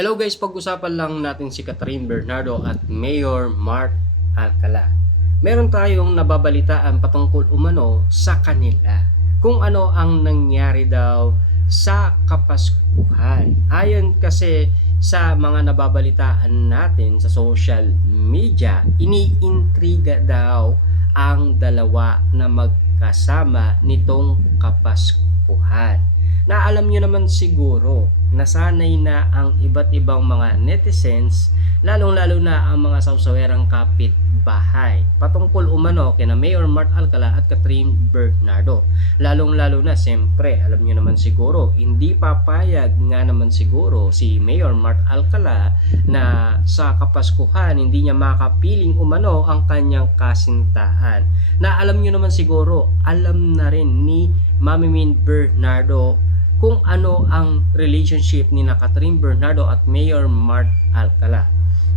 Hello guys, pag-usapan lang natin si Catherine Bernardo at Mayor Mark Alcala. Meron tayong nababalitaan patungkol umano sa kanila. Kung ano ang nangyari daw sa Kapaskuhan. Ayon kasi sa mga nababalitaan natin sa social media, iniintriga daw ang dalawa na magkasama nitong Kapaskuhan. Na alam nyo naman siguro, nasanay na ang iba't ibang mga netizens, lalong-lalo na ang mga sawsawerang kapitbahay patungkol umano kina Mayor Mart Alcala at Catherine Bernardo. Lalong-lalo na, siyempre, alam nyo naman siguro, hindi papayag nga naman siguro si Mayor Mart Alcala na sa Kapaskuhan hindi niya makapiling umano ang kanyang kasintahan. Na alam nyo naman siguro, alam na rin ni Mami Min Bernardo kung ano ang relationship ni Catherine Bernardo at Mayor Mart Alcala.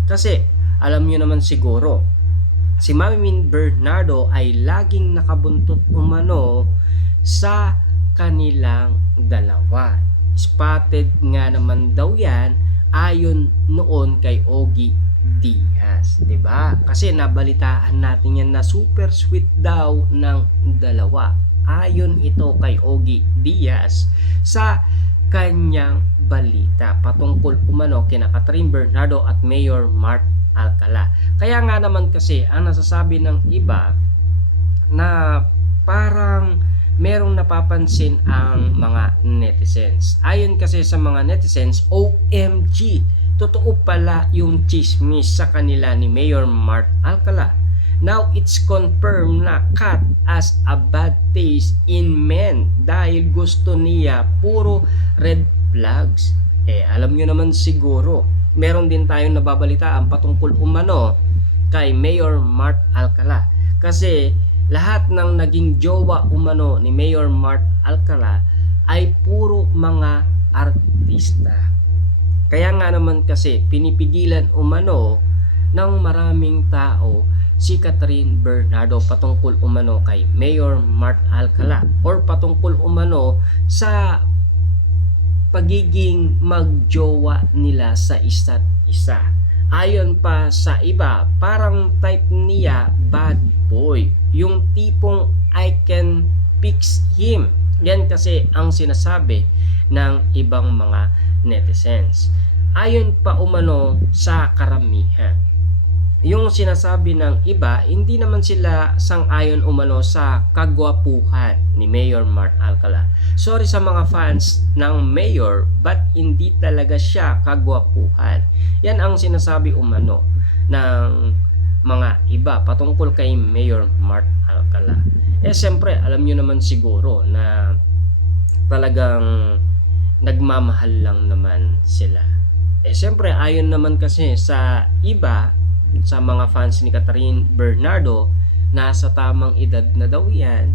Kasi alam niyo naman siguro, si Mami Min Bernardo ay laging nakabuntot umano sa kanilang dalawa. Spotted nga naman daw yan ayon noon kay Ogie Diaz, 'di ba? Kasi nabalitaan natin yan na super sweet daw ng dalawa. Ayon ito kay Ogie Diaz sa kanyang balita patungkol umano kina Catherine Bernardo at Mayor Mart Alcala. Kaya nga naman kasi ang nasasabi ng iba na parang merong napapansin ang mga netizens. Ayon kasi sa mga netizens, OMG, totoo pala yung chismis sa kanila ni Mayor Mart Alcala. Now it's confirmed na Kat as a bad taste in men dahil gusto niya puro red flags. Alam nyo naman siguro, meron din tayong nababalitaan patungkol umano kay Mayor Mart Alcala. Kasi lahat ng naging jowa umano ni Mayor Mart Alcala ay puro mga artista. Kaya nga naman kasi pinipigilan umano ng maraming tao si Catherine Bernardo patungkol umano kay Mayor Mart Alcala or patungkol umano sa pagiging magjowa nila sa isa't isa. Ayon pa sa iba, parang type niya bad boy. Yung tipong I can fix him. Yan kasi ang sinasabi ng ibang mga netizens. Ayon pa umano sa karamihan, yung sinasabi ng iba, hindi naman sila sang-ayon umano sa kagwapuhan ni Mayor Mart Alcala. Sorry sa mga fans ng Mayor, but hindi talaga siya kagwapuhan. Yan ang sinasabi umano ng mga iba patungkol kay Mayor Mart Alcala. Siyempre, alam nyo naman siguro na talagang nagmamahal lang naman sila. Siyempre, ayon naman kasi sa iba, sa mga fans ni Catherine Bernardo, nasa tamang edad na daw yan.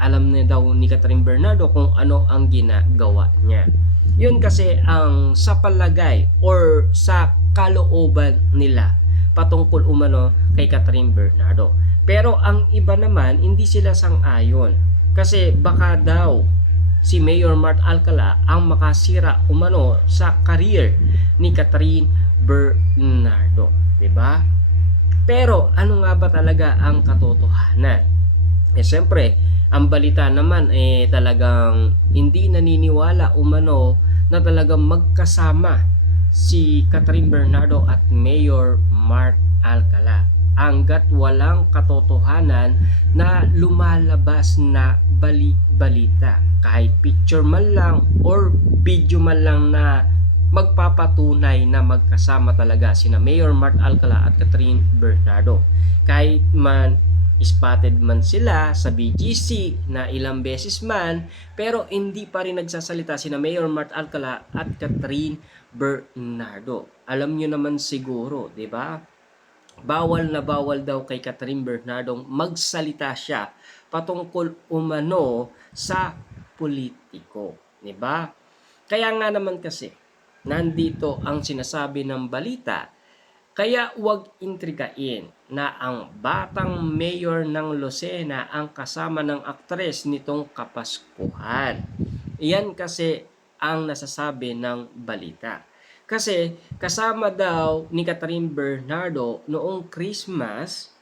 Alam na daw ni Catherine Bernardo kung ano ang ginagawa niya. Yun kasi ang sa palagay or sa kalooban nila patungkol umano kay Catherine Bernardo. Pero ang iba naman, hindi sila sang-ayon. Kasi baka daw si Mayor Mart Alcala ang makasira umano sa career ni Catherine Bernardo, 'di ba? Pero ano nga ba talaga ang katotohanan? Siyempre, ang balita naman talagang hindi naniniwala umano na talagang magkasama si Catherine Bernardo at Mayor Mart Alcala. Hanggat walang katotohanan na lumalabas na balita, kahit picture man lang or video man lang na magpapatunay na magkasama talaga sina Mayor Mart Alcala at Catherine Bernardo. Kahit man spotted man sila sa BGC na ilang beses man, pero hindi pa rin nagsasalita sina Mayor Mart Alcala at Catherine Bernardo. Alam nyo naman siguro, 'di ba? Bawal na bawal daw kay Catherine Bernardo magsalita siya patungkol umano sa politiko, 'di ba? Kaya nga naman kasi nandito ang sinasabi ng balita, kaya huwag intrigain na ang batang mayor ng Lucena ang kasama ng aktres nitong Kapaskuhan. Iyan kasi ang nasasabi ng balita. Kasi kasama daw ni Catherine Bernardo noong Christmas,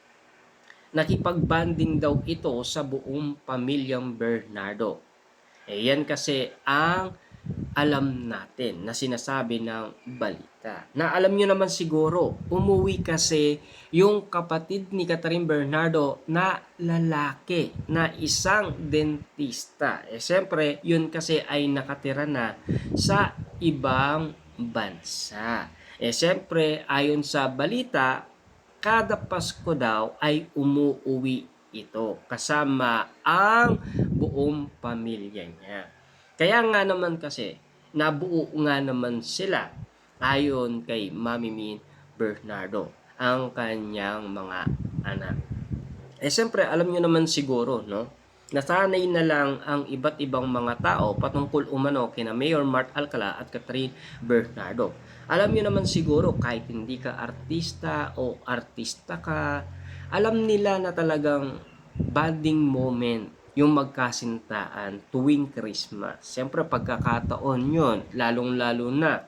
nakipag-bonding daw ito sa buong pamilyang Bernardo. Yan kasi ang alam natin na sinasabi ng balita. Na alam nyo naman siguro, umuwi kasi yung kapatid ni Catherine Bernardo na lalaki, na isang dentista. Siyempre, yun kasi ay nakatira na sa ibang bansa. Siyempre, ayon sa balita, kada Pasko daw ay umuuwi ito kasama ang buong pamilya niya. Kaya nga naman kasi, nabuo nga naman sila ayon kay Mami Min Bernardo, ang kanyang mga anak. Siyempre, alam nyo naman siguro, no? Nasanay na lang ang iba't ibang mga tao patungkol umano kina Mayor Mart Alcala at Catherine Bernardo. Alam nyo naman siguro, kahit hindi ka artista o artista ka, alam nila na talagang bonding moment yung magkasintaan tuwing Christmas. Siyempre, pagkakataon yon, lalong-lalo na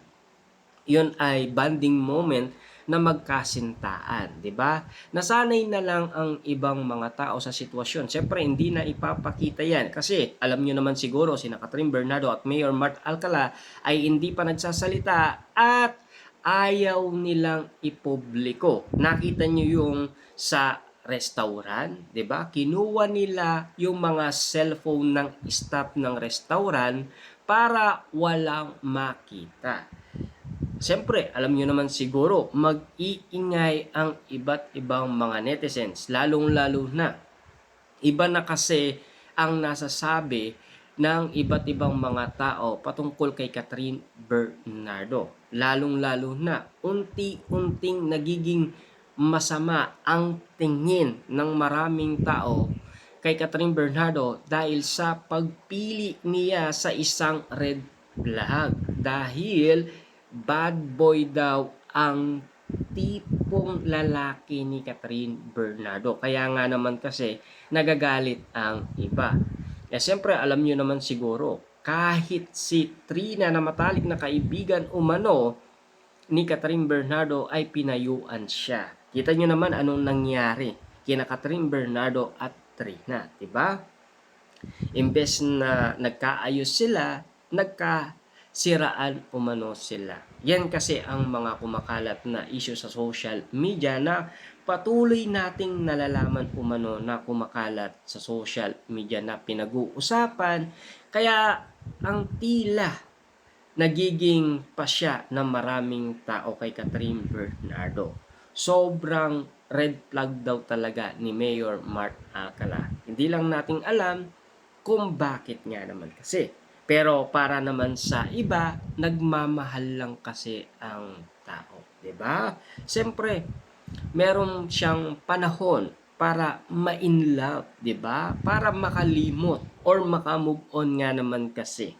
yun ay bonding moment na magkasintaan, 'di ba? Nasanay na lang ang ibang mga tao sa sitwasyon. Siyempre, hindi na ipapakita 'yan kasi alam niyo naman siguro sina Catherine Bernardo at Mayor Mart Alcala ay hindi pa nagsasalita at ayaw nilang ipubliko. Nakita niyo yung sa restaurant, 'di ba? Kinuha nila yung mga cellphone ng staff ng restaurant para walang makita. Siyempre, alam nyo naman siguro, mag-iingay ang iba't ibang mga netizens, lalong-lalo na. Iba na kasi ang nasasabi ng iba't ibang mga tao patungkol kay Catherine Bernardo. Lalong-lalo na, unti-unting nagiging masama ang tingin ng maraming tao kay Catherine Bernardo dahil sa pagpili niya sa isang red flag. Dahil bad boy daw ang tipong lalaki ni Catherine Bernardo. Kaya nga naman kasi nagagalit ang iba. Siyempre, alam nyo naman siguro, kahit si Trina na matalik na kaibigan umano ni Catherine Bernardo ay pinayuan siya. Kita nyo naman anong nangyari kina Catherine Bernardo at Trina, di ba? Imbes na nagkaayos sila, nagkasiraan umano sila. Yan kasi ang mga kumakalat na issue sa social media na patuloy nating nalalaman umano na kumakalat sa social media na pinag-uusapan. Kaya ang tila nagiging pasya ng maraming tao kay Catherine Bernardo. Sobrang red flag daw talaga ni Mayor Mart Alcala. Hindi lang nating alam kung bakit nga naman kasi. Pero para naman sa iba, nagmamahal lang kasi ang tao, 'di ba? Siyempre, meron siyang panahon para ma-in love, 'di ba? Para makalimot or maka-move on nga naman kasi.